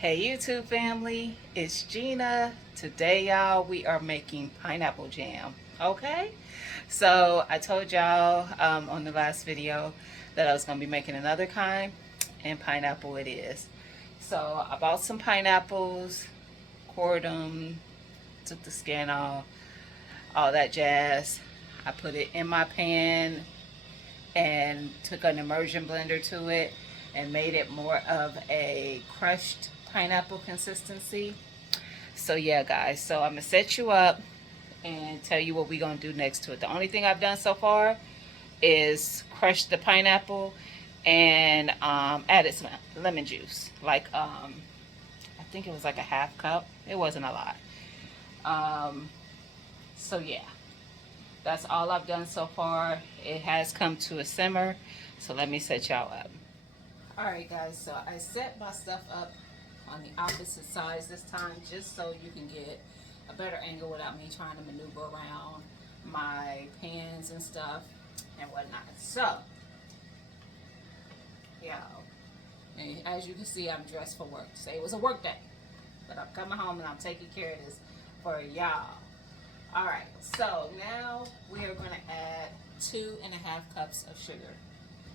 Hey YouTube family, it's Gina. Today, y'all, we are making pineapple jam. Okay? So, I told y'all on the last video that I was going to be making another kind, and pineapple it is. So, I bought some pineapples, cored them, took the skin off, all that jazz. I put it in my pan and took an immersion blender to it and made it more of a crushed pineapple consistency. So yeah, guys, so I'm gonna set you up and tell you what we're gonna do next to it. The only thing I've done so far is crush the pineapple and added some lemon juice. I think it was like a half cup. It wasn't a lot. So yeah, that's all I've done so far. It has come to a simmer. So let me set y'all up. Alright guys, so I set my stuff up on the opposite sides this time just so you can get a better angle without me trying to maneuver around my pans and stuff and whatnot. So, y'all, and as you can see, I'm dressed for work. Say it was a work day, but I'm coming home and I'm taking care of this for y'all. Alright, so now we are going to add 2.5 cups of sugar.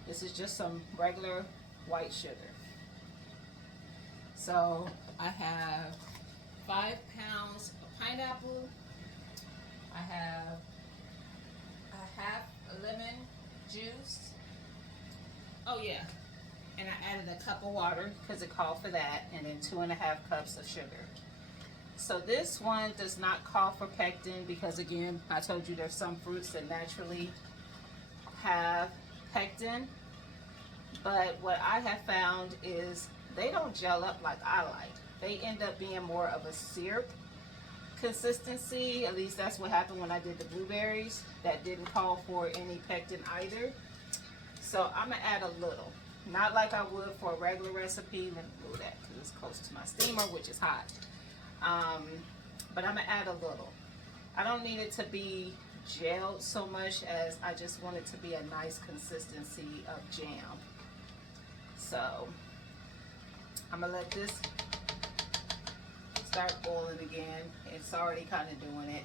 This is just some regular white sugar. So I have 5 pounds of pineapple. I have a half a lemon juice. Oh yeah, and I added a cup of water because it called for that, and then 2.5 cups of sugar. So this one does not call for pectin because again, I told you there's some fruits that naturally have pectin, but what I have found is they don't gel up like I like. They end up being more of a syrup consistency. At least that's what happened when I did the blueberries. That didn't call for any pectin either. So I'm gonna add a little. Not like I would for a regular recipe. Let me move that because it's close to my steamer, which is hot. But I'm gonna add a little. I don't need it to be gelled so much as I just want it to be a nice consistency of jam. So I'm gonna let this start boiling again. It's already kind of doing it.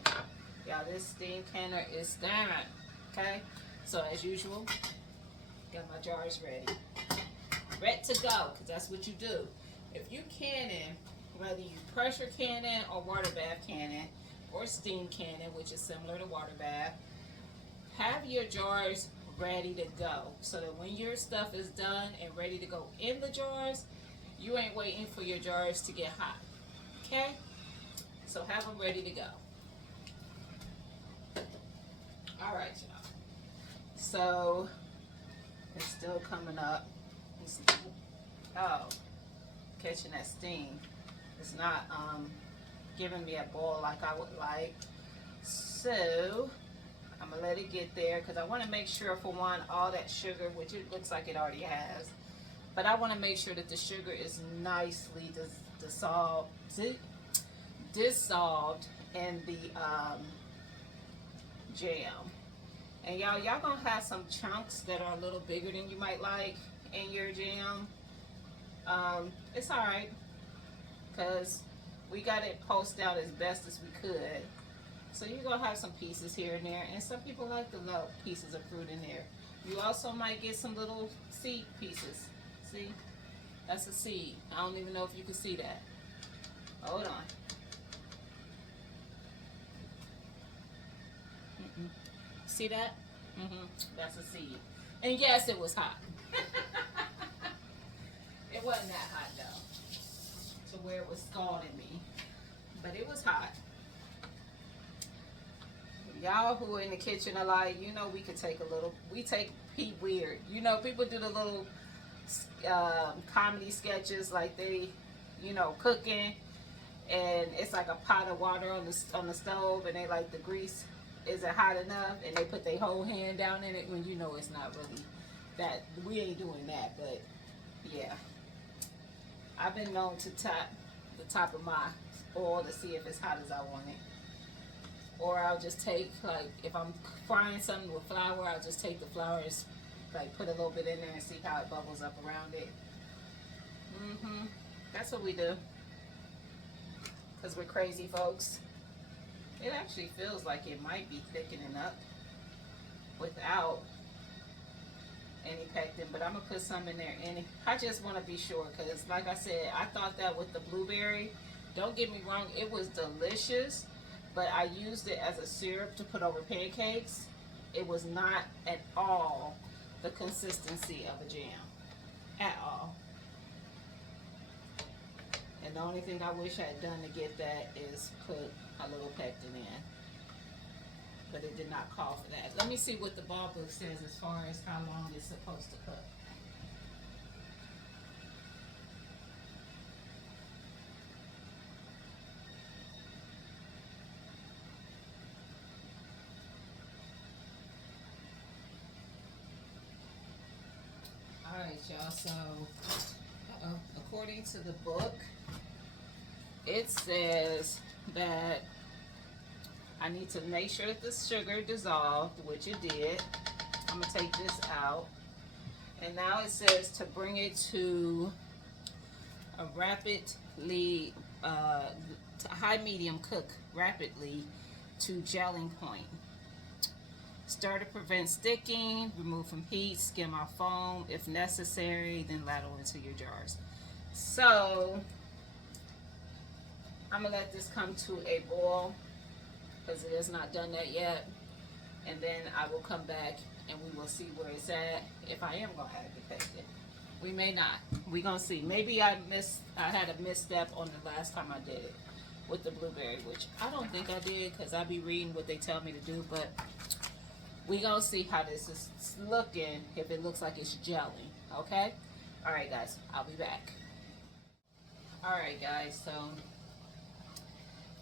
Y'all, this steam canner is steaming. Okay, so as usual, got my jars ready. Ready to go, because that's what you do. If you canning, whether you pressure canning or water bath canning or steam canning, which is similar to water bath, have your jars ready to go so that when your stuff is done and ready to go in the jars, you ain't waiting for your jars to get hot. Okay? So have them ready to go. Alright, y'all. So it's still coming up. Oh, catching that steam. It's not giving me a boil like I would like. So I'm gonna let it get there because I want to make sure, for one, all that sugar, which it looks like it already has, but I want to make sure that the sugar is nicely dissolved in the jam. And y'all gonna have some chunks that are a little bigger than you might like in your jam. It's all right because we got it pulsed out as best as we could. So you're gonna have some pieces here and there, and some people like the little pieces of fruit in there. You also might get some little seed pieces. See, that's a seed. I don't even know if you can see that. Hold on. See that? That's a seed. And yes, it was hot. It wasn't that hot though, to where it was scalding me, but it was hot. Y'all who are in the kitchen a lot, you know we could take a little. We take Pete weird. You know, people do the little comedy sketches like they, cooking, and it's like a pot of water on the stove, and they like the grease isn't hot enough, and they put their whole hand down in it when you know it's not really that. We ain't doing that, but yeah, I've been known to tap the top of my oil to see if it's hot as I want it. Or I'll just take, like, if I'm frying something with flour, I'll just take the flour and like put a little bit in there and see how it bubbles up around it. That's what we do. Because we're crazy folks. It actually feels like it might be thickening up without any pectin, but I'm gonna put some in there. And I just want to be sure, because like I said, I thought that with the blueberry, don't get me wrong, it was delicious, but I used it as a syrup to put over pancakes. It was not at all the consistency of a jam at all. And the only thing I wish I had done to get that is put a little pectin in. But it did not call for that. Let me see what the ball book says as far as how long it's supposed to cook. Alright, y'all, so according to the book, it says that I need to make sure that the sugar dissolved, which it did. I'm going to take this out. And now it says to bring it to a rapidly, to high-medium cook rapidly to gelling point. Stir to prevent sticking, remove from heat, skim off foam. If necessary, then ladle into your jars. So, I'm going to let this come to a boil, because it has not done that yet, and then I will come back and we will see where it's at. If I am gonna add the pectin, we may not. We gonna see. Maybe I had a misstep on the last time I did it with the blueberry, which I don't think I did, because I be reading what they tell me to do. But we gonna see how this is looking. If it looks like it's gelling, okay? All right, guys. I'll be back. All right, guys. So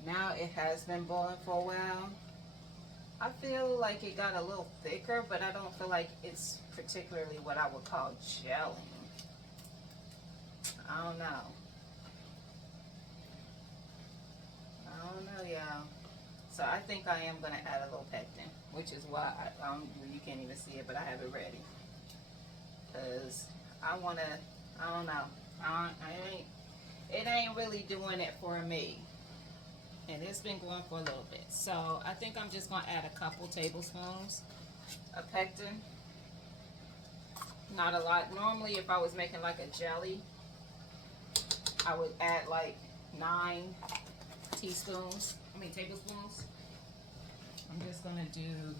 now it has been boiling for a while. I feel like it got a little thicker, but I don't feel like it's particularly what I would call gelling. I don't know. Y'all. So I think I am going to add a little pectin, which is why you can't even see it, but I have it ready. Because I want to, I don't know. It ain't really doing it for me. And it's been going for a little bit. So I think I'm just going to add a couple tablespoons of pectin. Not a lot. Normally, if I was making like a jelly, I would add like 9 tablespoons. I'm just going to do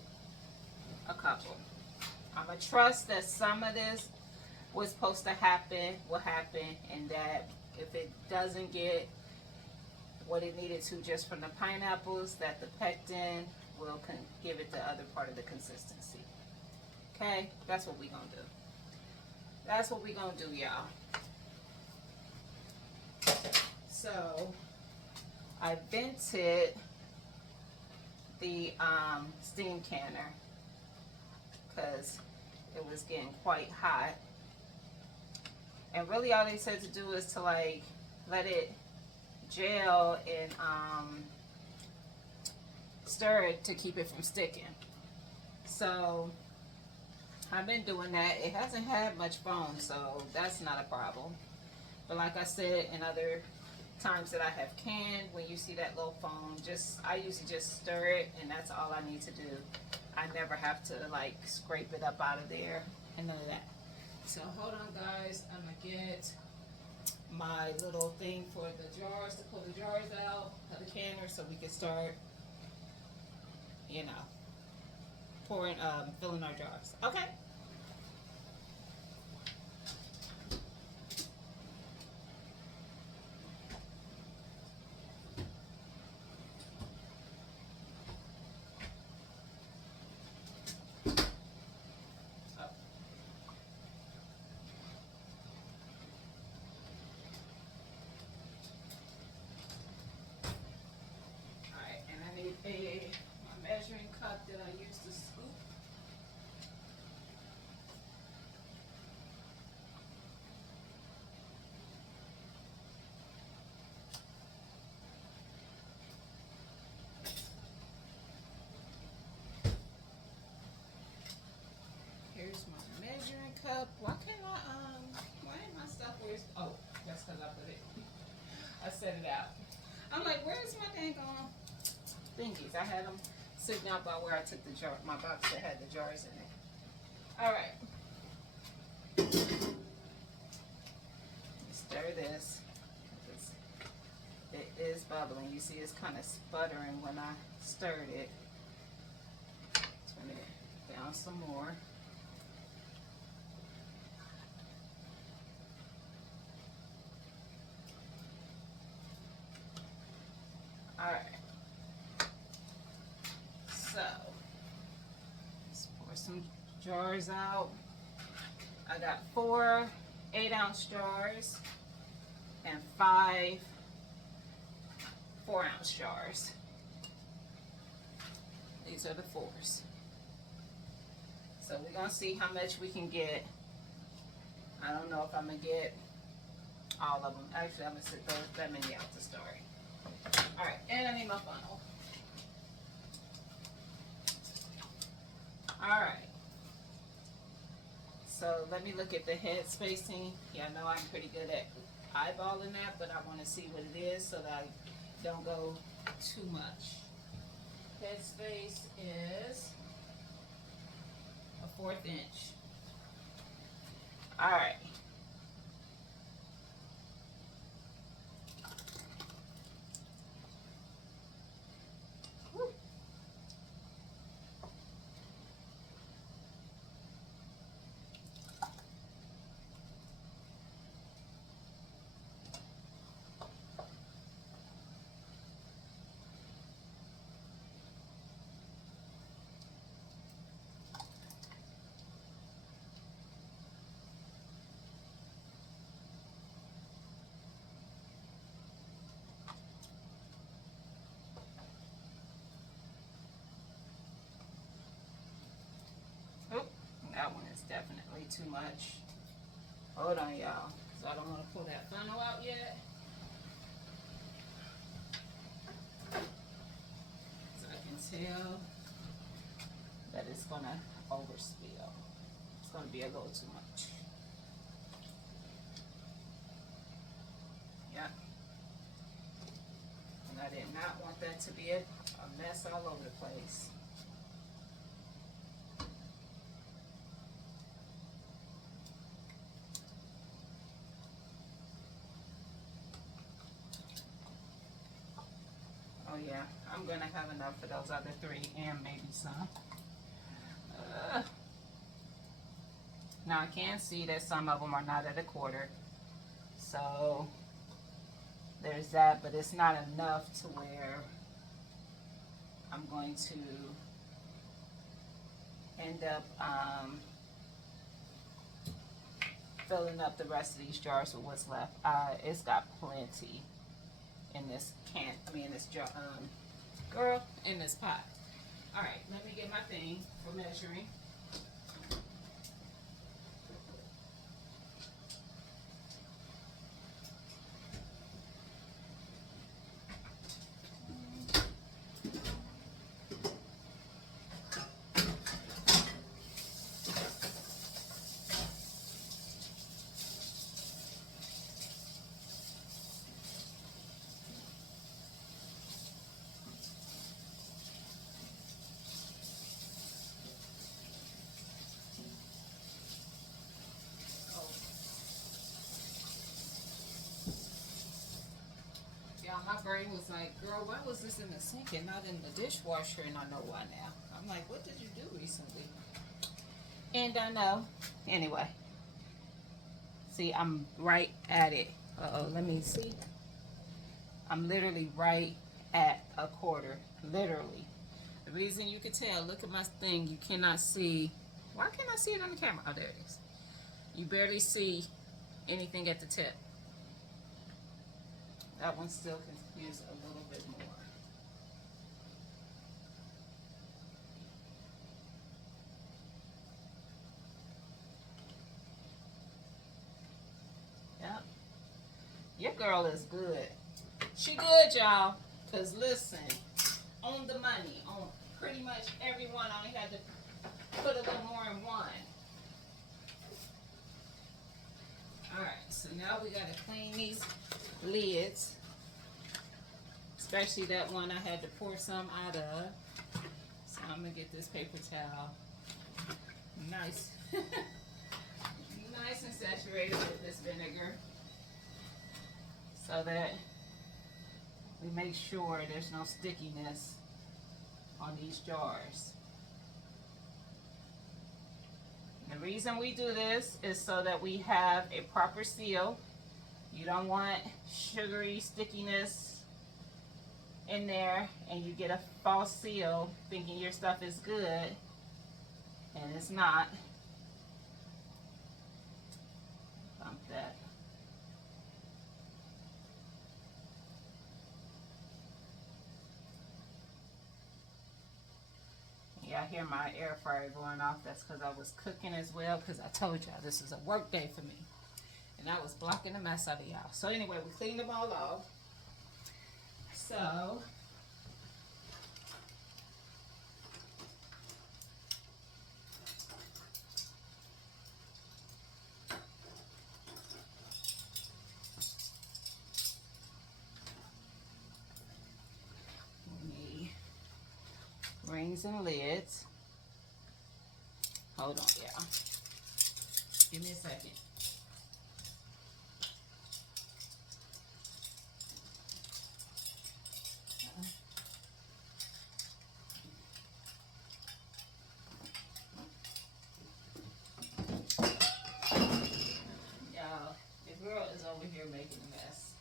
a couple. I'm going to trust that some of this was supposed to happen, will happen, and that if it doesn't get what it needed to just from the pineapples, that the pectin will give it the other part of the consistency. Okay, that's what we gonna do. That's what we gonna do, y'all. So I vented the steam canner because it was getting quite hot, and really all they said to do is to like let it gel and stir it to keep it from sticking. So I've been doing that. It hasn't had much foam, so that's not a problem. But like I said, in other times that I have canned, when you see that little foam, I usually just stir it, and that's all I need to do. I never have to like scrape it up out of there and none of that. So hold on, guys. I'm gonna get my little thing for the jars, to pull the jars out of the canner so we can start, you know, filling our jars. Okay. My measuring cup that I used to scoop. Here's my measuring cup. Why ain't my stuff where it's, oh, that's because I put it set it out. I'm like, where's my dang thingies? I had them sitting out by where I took the jar, my box that had the jars in it. All right. Stir this. It is bubbling. You see it's kind of sputtering when I stirred it. Turn it down some more. All right. So, let's pour some jars out. I got 4 8-ounce jars and 5 4-ounce jars. These are the 4s. So we're gonna see how much we can get. I don't know if I'm gonna get all of them. Actually, I'm gonna sit that many out to start. All right, and I need my funnel. All right. So let me look at the head spacing. Yeah, I know I'm pretty good at eyeballing that, but I want to see what it is so that I don't go too much. Head space is a 1/4 inch. All right. Woo. That one is definitely too much. Hold on, y'all, because I don't want to pull that funnel out yet. So I can tell that it's going to overspill. It's going to be a little too much. Yep. And I did not want that to be a mess all over the place. Oh yeah, I'm gonna have enough for those other 3 and maybe some. Now I can see that some of them are not at a 1/4, so there's that, but it's not enough to where I'm going to end up filling up the rest of these jars with what's left. It's got plenty in this in this jar, girl, in this pot. All right, let me get my thing for measuring. Yeah, my brain was like, girl, why was this in the sink and not in the dishwasher? And I know why now. I'm like, what did you do recently? And I know. Anyway. See, I'm right at it. Uh-oh, let me see. I'm literally right at a 1/4. Literally. The reason you can tell, look at my thing, you cannot see. Why can't I see it on the camera? Oh, there it is. You barely see anything at the tip. That one still can use a little bit more. Yep. Your girl is good. She good, y'all. Because listen, on the money, on pretty much everyone, I only had to put a little more in one. Alright, so now we got to clean these lids. especially that one I had to pour some out of. So I'm gonna get this paper towel nice, nice and saturated with this vinegar, so that we make sure there's no stickiness on these jars. The reason we do this is so that we have a proper seal. You don't want sugary stickiness in there and you get a false seal thinking your stuff is good and it's not. Bump that. Yeah, I hear my air fryer going off. That's because I was cooking as well, because I told y'all this is a work day for me. And I was blocking the mess out of y'all. So anyway, we cleaned them all off. So we need rings and lids. Hold on, y'all. Give me a second. Y'all, the girl is over here making a mess.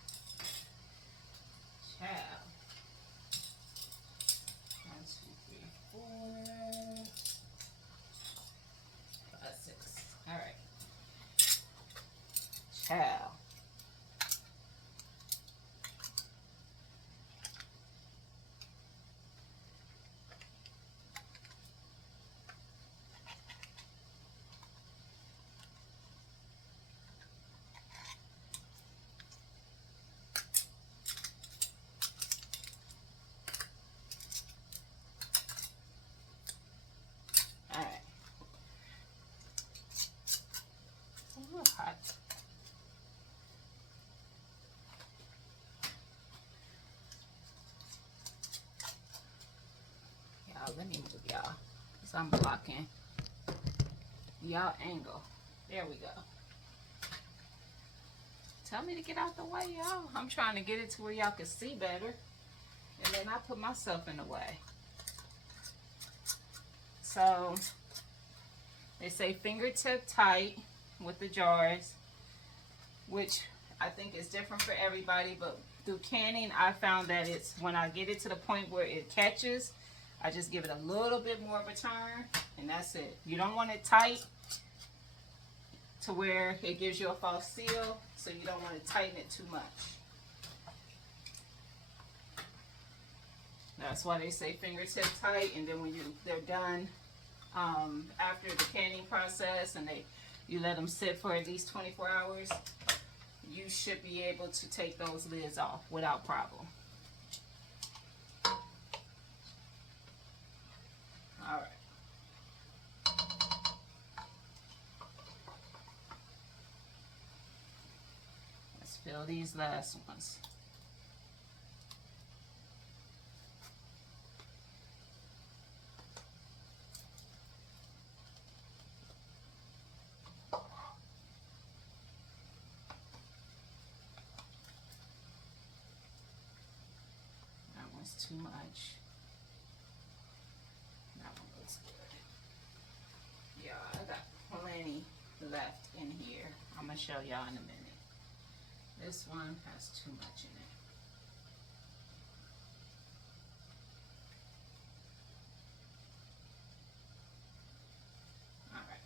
Child. 1, 2, 3, 4, 5, 6. All right. Child. All right. It's a little hot. Y'all, let me move y'all, because I'm blocking y'all angle. There we go. Tell me to get out the way, y'all. I'm trying to get it to where y'all can see better. And then I put myself in the way. So, they say fingertip tight with the jars, which I think is different for everybody. But through canning, I found that it's when I get it to the point where it catches, I just give it a little bit more of a turn, and that's it. You don't want it tight to where it gives you a false seal, so you don't want to tighten it too much. That's why they say fingertip tight, and then when they're done after the canning process and you let them sit for at least 24 hours, you should be able to take those lids off without problem. All right. Let's fill these last ones. That one's too much. That one looks good. Yeah, I got plenty left in here. I'm gonna show y'all in a minute. This one has too much in it. All right.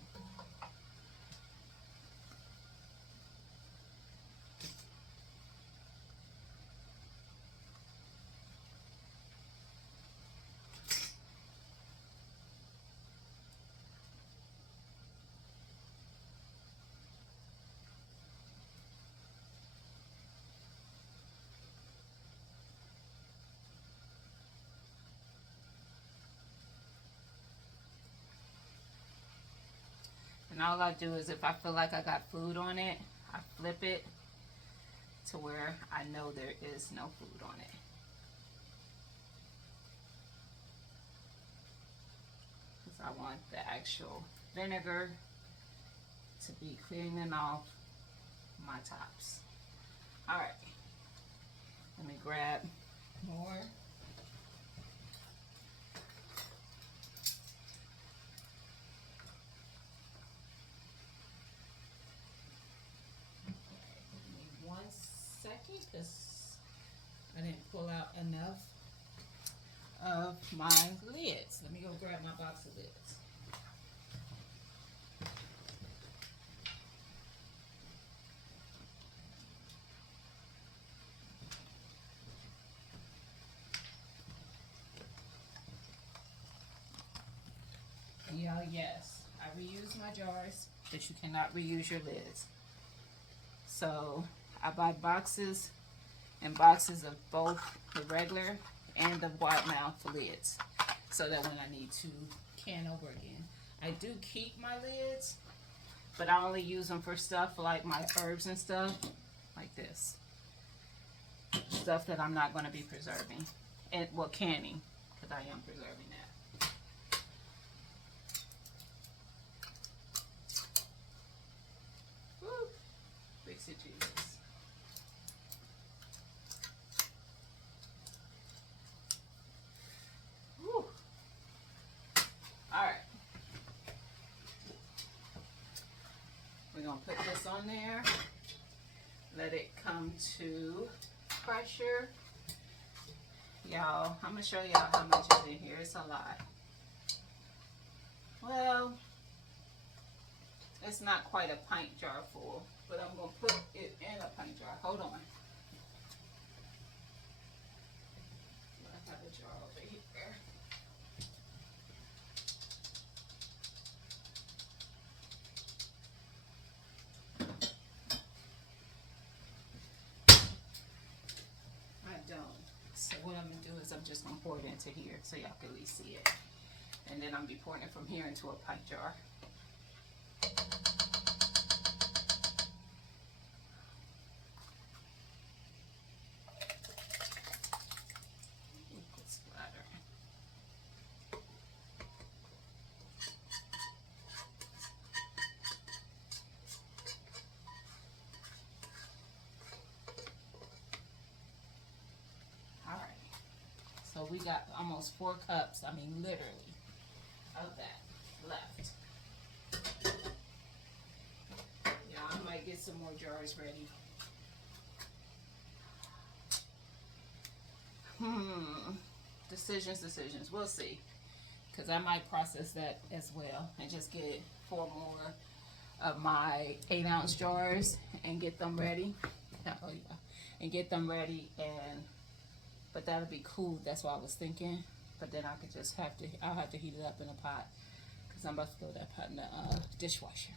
And all I do is if I feel like I got food on it, I flip it to where I know there is no food on it. So I want the actual vinegar to be cleaning off my tops. All right, let me grab more. Give me 1 second, because I didn't pull out enough of my lids. Let me go grab my box of lids. Yeah, yes, I reuse my jars, but you cannot reuse your lids. So I buy boxes and boxes of both the regular and the wide mouth lids, so that when I need to can over again. I do keep my lids, but I only use them for stuff like my herbs and stuff like this. Stuff that I'm not going to be preserving, and well, canning, because I am preserving that. Woo! Fix it, Jesus. Woo! All right. We're going to put this on there. Let it come to pressure. Y'all, I'm going to show y'all how much is in here. It's a lot. Well, it's not quite a pint jar full, but I'm going to put it in a pint jar. Hold on. I have a jar over here. I don't. So what I'm going to do is I'm just going to pour it into here so y'all can at least see it. And then I'm going to be pouring it from here into a pint jar. So we got almost 4 cups, I mean literally, of that left. Yeah, I might get some more jars ready. Decisions. We'll see. Because I might process that as well and just get 4 more of my 8-ounce jars and get them ready. Oh yeah. And get them ready, and but that'll be cool. That's what I was thinking. But then I could just I'll have to heat it up in a pot, because I'm about to throw that pot in the dishwasher.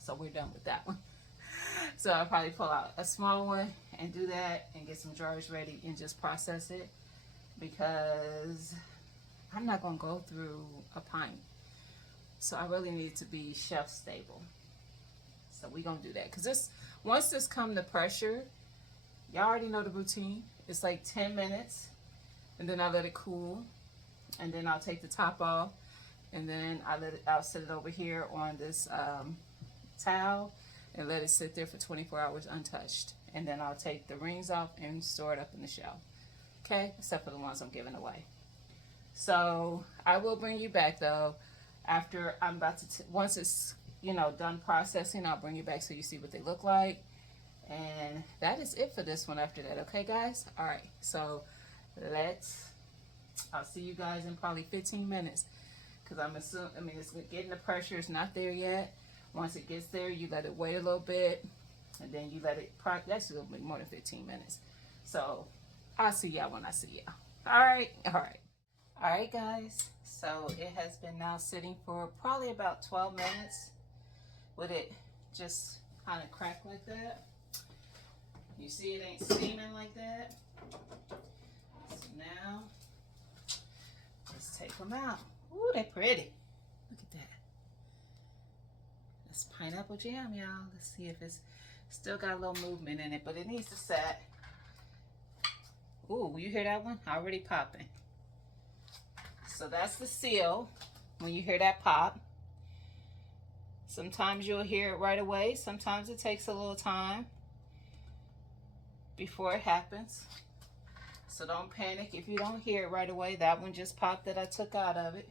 So we're done with that one. So I'll probably pull out a small one and do that and get some jars ready and just process it, because I'm not going to go through a pint. So I really need to be shelf stable. So we're going to do that. Because once this come to pressure, y'all already know the routine. It's like 10 minutes, and then I let it cool, and then I'll take the top off, and then I'll set it over here on this towel and let it sit there for 24 hours untouched. And then I'll take the rings off and store it up in the shelf. Okay, except for the ones I'm giving away. So I will bring you back though after I'm about to once it's done processing. I'll bring you back so you see what they look like. And that is it for this one after that. Okay, guys? All right. So I'll see you guys in probably 15 minutes. Because it's getting the pressure. It's not there yet. Once it gets there, you let it wait a little bit. And then you let it, that's a little bit more than 15 minutes. So I'll see y'all when I see y'all. All right. All right. All right, guys. So it has been now sitting for probably about 12 minutes. With it just kind of cracked like that. You see it ain't steaming like that. So now, let's take them out. Ooh, they're pretty. Look at that. That's pineapple jam, y'all. Let's see if it's still got a little movement in it, but it needs to set. Ooh, you hear that one? Already popping. So that's the seal. when you hear that pop. Sometimes you'll hear it right away. Sometimes it takes a little time before it happens. So don't panic if you don't hear it right away. That one just popped that I took out of it.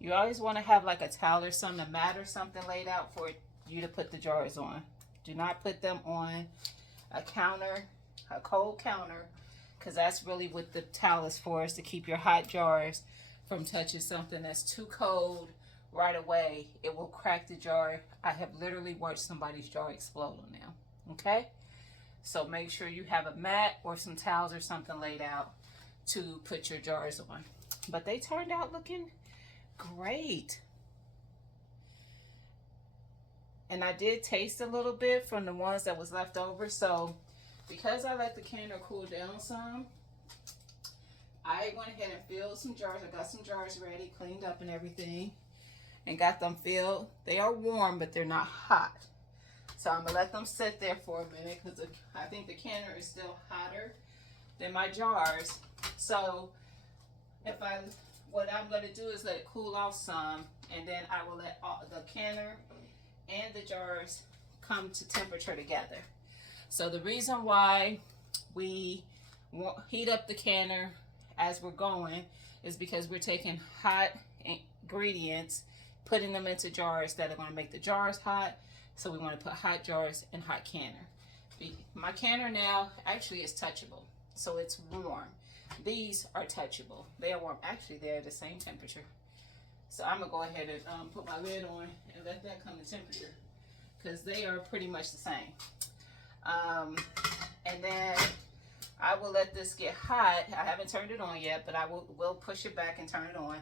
You always want to have like a towel or something, a mat or something laid out for you to put the jars on. Do not put them on a counter, a cold counter, because that's really what the towel is for, is to keep your hot jars from touching something that's too cold right away. It will crack the jar. I have literally watched somebody's jar explode on them. Okay? So make sure you have a mat or some towels or something laid out to put your jars on. But they turned out looking great. And I did taste a little bit from the ones that was left over. So because I let the canner cool down some, I went ahead and filled some jars. I got some jars ready, cleaned up and everything, and got them filled. They are warm, but they're not hot. So I'm gonna let them sit there for a minute, because I think the canner is still hotter than my jars. So what I'm gonna do is let it cool off some, and then I will let the canner and the jars come to temperature together. So the reason why we heat up the canner as we're going is because we're taking hot ingredients, putting them into jars that are going to make the jars hot. So we want to put hot jars in hot canner. My canner now actually is touchable, so it's warm. These are touchable. They are warm. Actually, they're the same temperature. So I'm going to go ahead and put my lid on and let that come to temperature, because they are pretty much the same. And then I will let this get hot. I haven't turned it on yet, but I will push it back and turn it on.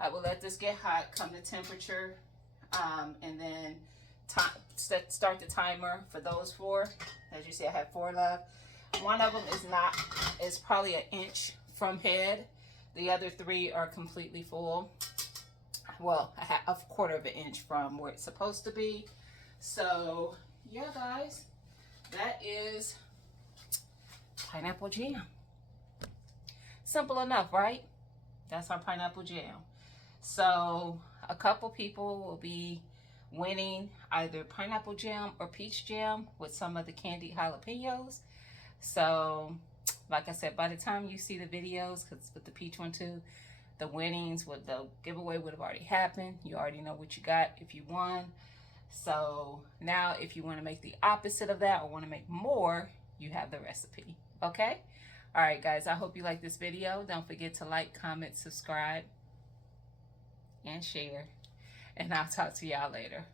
I will let this get hot, come to temperature, and then start the timer for those 4. As you see, I have 4 left. One of them is probably 1 inch from head. The other 3 are completely full. Well, a 1/4 of an inch from where it's supposed to be. So yeah, guys, that is pineapple jam. Simple enough, right? That's our pineapple jam. So a couple people will be winning either pineapple jam or peach jam with some of the candied jalapenos. So like I said, by the time you see the videos, because with the peach one too, the winnings with the giveaway would have already happened. You already know what you got if you won. So now if you want to make the opposite of that or want to make more, you have the recipe. Okay? All right, guys, I hope you like this video. Don't forget to like, comment, subscribe, and share. And I'll talk to y'all later.